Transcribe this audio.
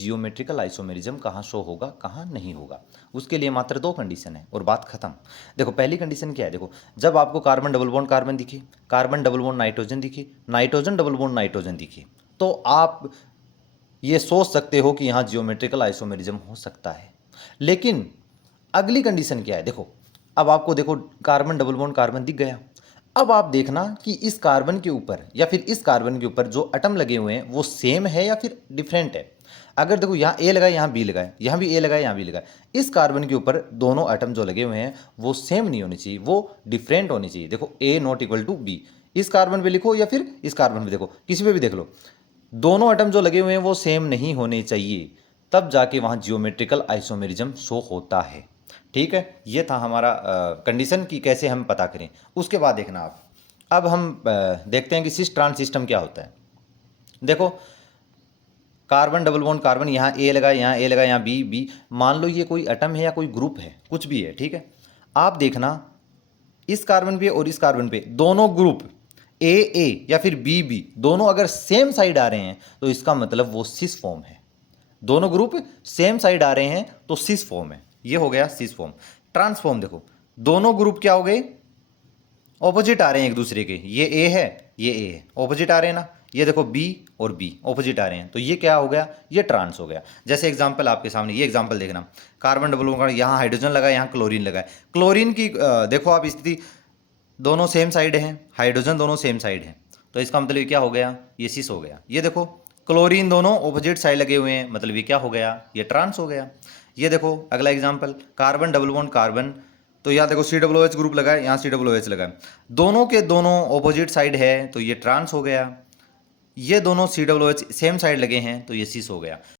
Geometrical isomerism कहाँ show होगा कहाँ नहीं होगा। उसके लिए मात्र दो कंडीशन है और बात खत्म। देखो पहली कंडीशन क्या है, देखो जब आपको कार्बन डबल बॉन्ड कार्बन दिखे, कार्बन डबल बॉन्ड नाइट्रोजन दिखे, नाइट्रोजन डबल बॉन्ड नाइट्रोजन दिखे, तो आप ये सोच सकते हो कि यहाँ जियोमेट्रिकल आइसोमेरिज्म हो सकता है। लेकिन अगली कंडीशन क्या है, देखो अब आपको देखो कार्बन डबल बॉन्ड कार्बन दिख गया। अब आप देखना कि इस कार्बन के ऊपर या फिर इस कार्बन के ऊपर जो एटम लगे हुए हैं वो सेम है या फिर डिफरेंट है। अगर देखो यहाँ ए लगाए यहाँ बी लगाए, यहाँ भी ए लगाए यहाँ बी लगाए, इस कार्बन के ऊपर दोनों एटम जो लगे हुए हैं वो सेम नहीं होने चाहिए, वो डिफरेंट होने चाहिए। देखो ए नॉट इक्वल टू बी, इस कार्बन पे लिखो या फिर इस कार्बन पे, देखो किसी पे भी देख लो, दोनों एटम जो लगे हुए हैं वो सेम नहीं होने चाहिए, तब जाके वहाँ जियोमेट्रिकल आइसोमेरिज्म शो होता है। ठीक है, ये था हमारा कंडीशन कि कैसे हम पता करें। उसके बाद देखना आप, अब हम देखते हैं कि सिस ट्रांस सिस्टम क्या होता है। देखो कार्बन डबल बॉन्ड कार्बन, यहाँ ए लगा यहाँ ए लगा यहाँ बी बी, मान लो ये कोई एटम है या कोई ग्रुप है, कुछ भी है, ठीक है। आप देखना इस कार्बन पे और इस कार्बन पे दोनों ग्रुप ए ए या फिर बी बी दोनों अगर सेम साइड आ रहे हैं तो इसका मतलब वो सिस फॉर्म है। दोनों ग्रुप सेम साइड आ रहे हैं तो सिस फॉर्म है, ये हो गया सिस फॉर्म। ट्रांसफॉर्म देखो दोनों ग्रुप क्या हो गए, ऑपोजिट आ रहे हैं एक दूसरे के, ये ए है ये ए है, ऑपोजिट आ रहे हैं ना। ये देखो बी और बी ऑपोजिट आ रहे हैं तो ये क्या हो गया, ये ट्रांस हो गया। जैसे एग्जांपल आपके सामने, ये एग्जांपल देखना, कार्बन डबल बॉन्ड, यहाँ हाइड्रोजन लगा यहाँ क्लोरीन लगा है। क्लोरीन की देखो आप स्थिति, दोनों सेम साइड हैं, हाइड्रोजन दोनों सेम साइड हैं, तो इसका मतलब ये क्या हो गया, ये सिस हो गया। ये देखो क्लोरीन दोनों ऑपोजिट साइड लगे हुए हैं, मतलब ये क्या हो गया, ये ट्रांस हो गया। ये देखो अगला example, carbon double bond carbon, तो यहाँ देखो COOH ग्रुप लगा है, यहाँ COOH लगा है, दोनों के दोनों ऑपोजिट साइड है तो ये ट्रांस हो गया। ये दोनों COOH सेम साइड लगे हैं तो ये सिस हो गया।